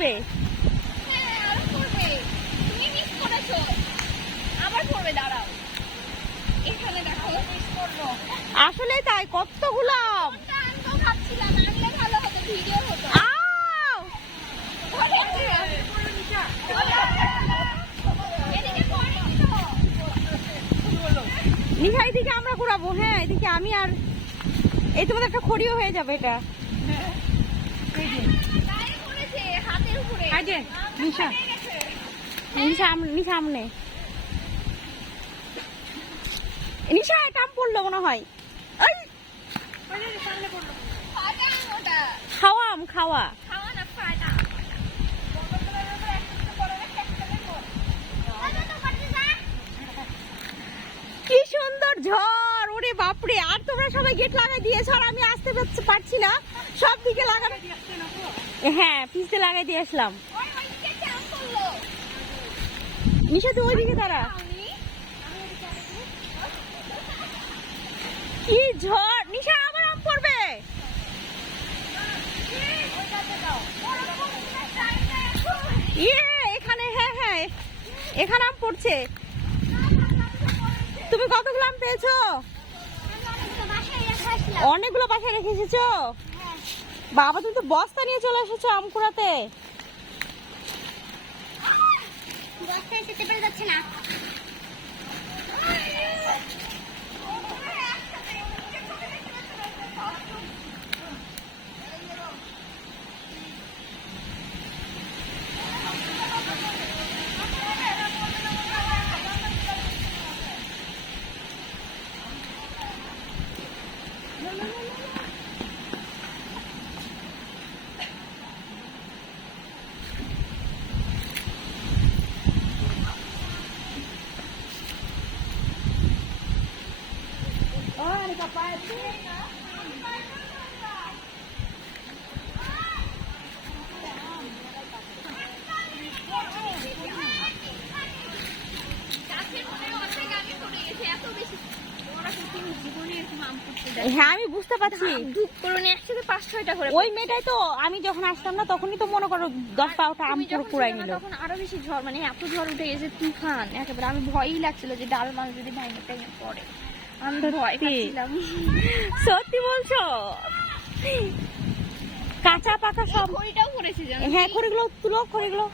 পড়বে। আসলে তাই কতগুলো নিশা এদিকে আমরা ঘুরাবো। হ্যাঁ এদিকে আমি আর এই তোমাদের একটা খড়িও হয়ে যাবে এটা। নিশা সামনে নিশা এটা পড়লো মনে হয়। খাওয়া আম খাওয়া কি সুন্দর ঝড় ওরে বাপরে। আর তোমরা সবাই গেট লাগাই দিয়েছো আর আমি আসতে পারছি না, সব দিকে লাগানো। হ্যাঁ পিছতে লাগাই দিয়ে আসলাম। নিশা তুই ওইদিকে দাঁড়া। কি ঝড় নিশা, আবার আম পড়বে। এখানে হ্যাঁ হ্যাঁ এখানে আম পড়ছে। তুমি কতগুলো আম পেয়েছো? অনেকগুলো বাসায় রেখে এসেছো। বাবা তুমি তো বস্তা নিয়ে চলে এসেছো আম কুড়াতে। হ্যাঁ আমি বুঝতে পারছি। একসাথে 5-6টা করে ওই মেয়েটাই তো আমি যখন আসতাম না তখনই তো মনে করো 10-12টা আম পুরো কুড়াই নিল। তখন আরো বেশি ঝড়, মানে এত ঝড় উঠে গেছে তুফান একেবারে। আমি ভয়ই লাগছিল যে ডাল মাছ যদি ভাঙে টাঙে পড়ে, আমি ভয় পাচ্ছিলাম। সত্যি বলছো? কাঁচা পাকা সব খড়িটাও পড়েছে জানো? হ্যাঁ খড়িগুলো তুলো, খড়িগুলো।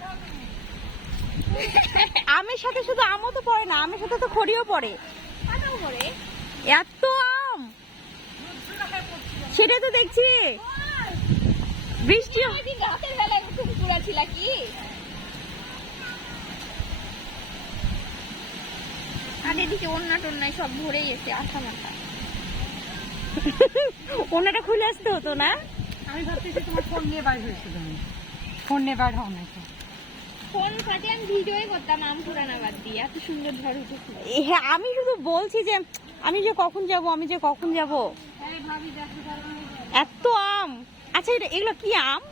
আমের সাথে শুধু আমও তো পড়ে না, আমের সাথে তো খড়িও পড়ে। এত আম সেটাই তো দেখছি। বৃষ্টি রাতের বেলায় তুমি কুড়াছিলা কি? আর এদিকে ওন্না টোন্নায় সব ভরে গেছে আঠা মাথা। ওনাটা খুলে আসতে হতো না? আমি ভাবতেছি তোমার ফোন নিয়ে বাইর হয়েছে, তুমি ফোন নিয়ে বাইর হও না তো। ফোন কাটে আমি ভিডিওই করতাম আম কুড়ানো বাদ দিয়ে, এত সুন্দর ঝড় উঠেছিল। হ্যাঁ আমি শুধু বলছি যে আমি যে কখন যাব, আমি যে কখন যাব। এত আম। আচ্ছা এগুলো কি আম?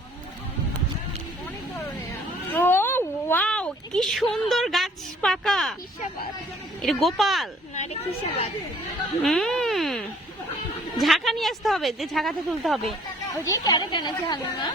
অনেক ধরনের আম। ও ওয়াও কি সুন্দর গাছ পাকা। এটা গোপাল না, এটা কিসেবাদ। ঝাঁকা নিয়ে আসতে হবে, ঝাঁকাতে তুলতে হবে। ওই যে কেন ঝালু না